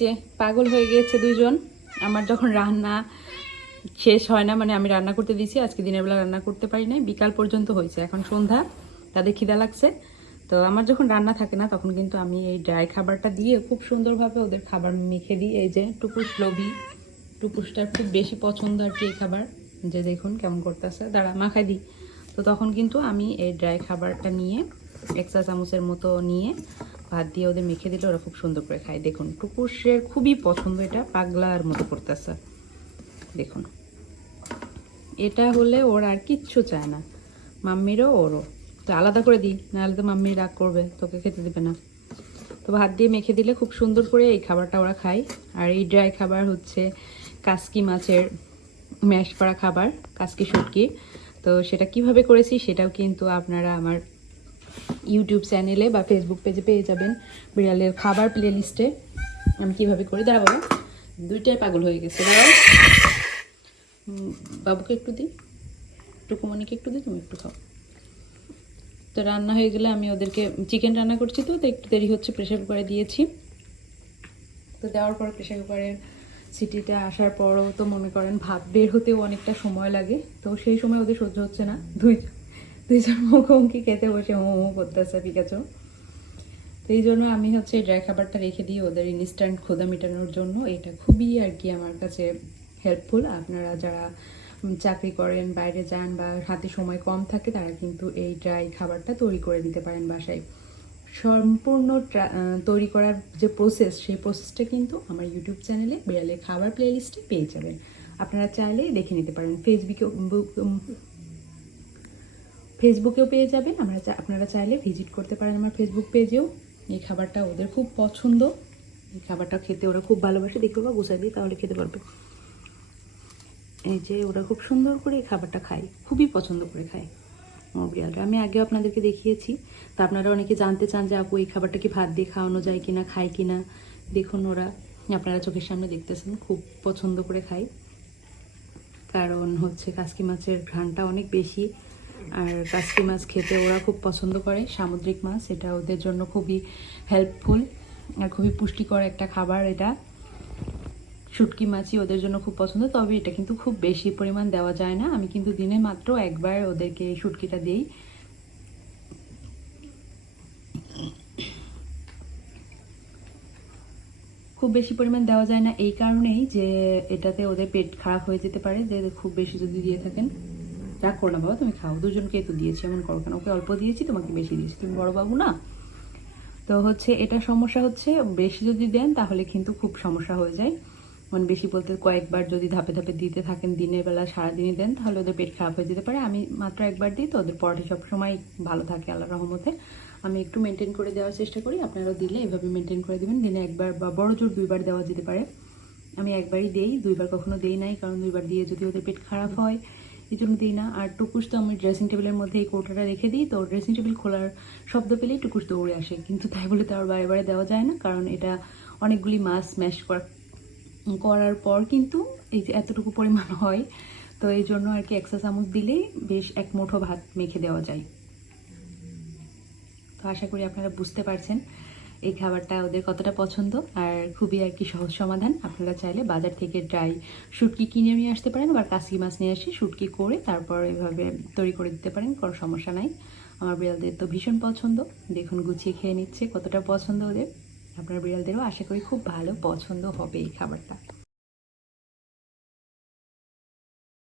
যে পাগল হয়ে গিয়েছে দুইজন। আমার যখন রান্না শেষ হয় না মানে আমি রান্না করতে দিয়েছি, আজকে দিনের বেলা রান্না করতে পারি নাই। বিকাল পর্যন্ত হয়েছে, এখন সন্ধ্যা, তাদের খিদা লাগছে। তো আমার যখন রান্না থাকে না, তখন কিন্তু আমি এই ড্রাই খাবারটা দিয়ে খুব সুন্দরভাবে ওদের খাবার মেখে দিই। এই যে টুকুস লোভি টুকুসটার খুব বেশি পছন্দ আর কি এই খাবার। যে দেখুন কেমন করতেছে। দাঁড়া, মাখাই দিই। তো তখন কিন্তু আমি এই ড্রাই খাবারটা নিয়ে, এক চা চামচের মতো নিয়ে ভাত দিয়ে ওদের মেখে দিলে ওরা খুব সুন্দর করে খায়। দেখুন টুকুসের খুবই পছন্দ এটা, পাগলার মতো করতেছে। দেখুন। এটা হলে ওর আর কিচ্ছু চায় না। মাম্মিরও ওরও। তো আলাদা করে দিই, নাহলে তো মাম্মি রাগ করবে, তোকে খেতে দেবে না। তো ভাত দিয়ে মেখে দিলে খুব সুন্দর করে এই খাবারটা ওরা খায়। আর এই ড্রাই খাবার হচ্ছে কাসকি মাছের ম্যাশ করা খাবার, কাসকি শুটকি। তো সেটা কীভাবে করেছি সেটাও কিন্তু আপনারা আমার ইউটিউব চ্যানেলে বা ফেসবুক পেজে পেয়ে যাবেন বিড়ালের খাবার প্লে লিস্টে আমি কীভাবে করি? দাঁড়াবো দুইটাই পাগল হয়ে গেছে। দাঁড়াও। বাবুকে একটু দিই। টুকুমণিকে একটু দিই, তুমি একটু খাও। তো রান্না হয়ে গেলে আমি ওদেরকে চিকেন রান্না করছি তো তো একটু দেরি হচ্ছে প্রেশার কুকারে দিয়েছি। তো দেওয়ার পর প্রেশার কুকারের সিটিতে আসার পরও তো মনে করেন ভাত বের হতেও অনেকটা সময় লাগে। তো সেই সময় ওদের সহ্য হচ্ছে না। দুই দুইজন মুখোমুখি খেতে বসে হো করতেছে পিকাচো তো এই জন্য আমি হচ্ছে ড্রাই খাবারটা রেখে দিই ওদের ইনস্ট্যান্ট ক্ষুধা মেটানোর জন্য এটা খুবই আর কি আমার কাছে হেল্পফুল আপনারা যারা চাকরি করেন, বাইরে যান বা হাতে সময় কম থাকে, তারা কিন্তু এই ড্রাই খাবারটা তৈরি করে দিতে পারেন বাসায়। সম্পূর্ণ তৈরি করার যে প্রসেস সেই প্রসেসটা কিন্তু আমার ইউটিউব চ্যানেলে বিড়ালের খাবার প্লেলিস্টে পেয়ে যাবেন। আপনারা চাইলে দেখে নিতে পারেন। ফেসবুকে ফেসবুকেও পেয়ে যাবেন। আমরা আপনারা চাইলে ভিজিট করতে পারেন আমার ফেসবুক পেজেও এই খাবারটা ওদের খুব পছন্দ। এই খাবারটা খেতে ওরা খুব ভালোবাসে। দেখতে পাবো গুছাই দিই তাহলে খেতে পারবে। এই যে ওরা খুব সুন্দর করে এই খাবারটা খায়। খুবই পছন্দ করে খায়। আমার বিড়ালটা। আমি আগেও আপনাদেরকে দেখিয়েছি। তা আপনারা অনেকে জানতে চান যে, আপু, এই খাবারটা কি ভাত দিয়ে খাওয়ানো যায় কিনা, খায় কিনা? দেখুন ওরা। আপনারা চোখের সামনে দেখতেছেন। খুব পছন্দ করে খায়। কারণ হচ্ছে কাসকি মাছের ঘ্রাণটা অনেক বেশি। আর কাসকি মাছ খেতে ওরা খুব পছন্দ করে, সামুদ্রিক মাছ, এটা ওদের জন্য খুবই হেল্পফুল আর খুবই পুষ্টিকর একটা খাবার এটা। শুটকি মাছই ওদের জন্য খুব পছন্দ, তবে এটা কিন্তু খুব বেশি পরিমাণ দেওয়া যায় না। আমি কিন্তু দিনে মাত্র একবার ওদেরকে শুটকিটা দিই। খুব বেশি পরিমাণ দেওয়া যায় না এই কারণেই যে এটাতে ওদের পেট খারাপ হয়ে যেতে পারে, যে খুব বেশি যদি দিয়ে থাকেন। করো না বাবা, তুমি খাও। দুজনকে তো দিয়েছি, এমন করো কেন? ওকে অল্প দিয়েছি, তোমাকে বেশি দিয়েছি। তুমি বড় বাবু না? তো হচ্ছে, এটা সমস্যা হচ্ছে, বেশি যদি দেন, তাহলে কিন্তু খুব সমস্যা হয়ে যায়। মানে বেশি বলতে কয়েকবার যদি ধাপে ধাপে দিতে থাকেন, দিনের বেলা সারাদিনই দেন, তাহলে ওদের পেট খারাপ হয়ে যেতে পারে। আমি মাত্র একবার দিই তো, ওদের পরটি সবসময় ভালো থাকে আল্লাহ রহমতে। আমি একটু মেনটেন করে দেওয়ার চেষ্টা করি, আপনারাও দিলে এভাবে মেনটেন করে দেবেন। দিনে একবার বা বড় জোর দুইবার দেওয়া যেতে পারে। আমি একবারই দেই, দুইবার কখনো দেই নাই, কারণ দুইবার দিয়ে যদি ওদের পেট খারাপ হয় এই দিই না। আর টুকুস তো আমি ড্রেসিং টেবিলের মধ্যে এই কৌটাটা রেখে দিই। তো ড্রেসিং টেবিল খোলার শব্দ পেলেই টুকুস দৌড়ে আসে। কিন্তু তাই বলে তো আর বারে বারে দেওয়া যায় না, কারণ এটা অনেকগুলি মাছ ম্যাশ করা, করার পর কিন্তু এই যে এতটুকু পরিমাণ হয়, তো এই জন্য আর কি একশো চামচ দিলেই বেশ এক মুঠো ভাত মেখে দেওয়া যায়। তো আশা করি আপনারা বুঝতে পারছেন। এই খাবারটা ওদের কতটা পছন্দ আর খুবই আর কি সহজ সমাধান। আপনারা চাইলে বাজার থেকে ড্রাই শুটকি কিনে নিয়ে আসতে পারেন আবার কাসকি মাছ নিয়ে আসি শুটকি করে তারপর এভাবে তৈরি করে দিতে পারেন, কোনো সমস্যা নাই। আমার বিড়ালদের তো ভীষণ পছন্দ। দেখুন, গুছিয়ে খেয়ে নিচ্ছে, কতটা পছন্দ ওদের। আপনার বিড়ালদেরও আশা করি খুব ভালো পছন্দ হবে এই খাবারটা।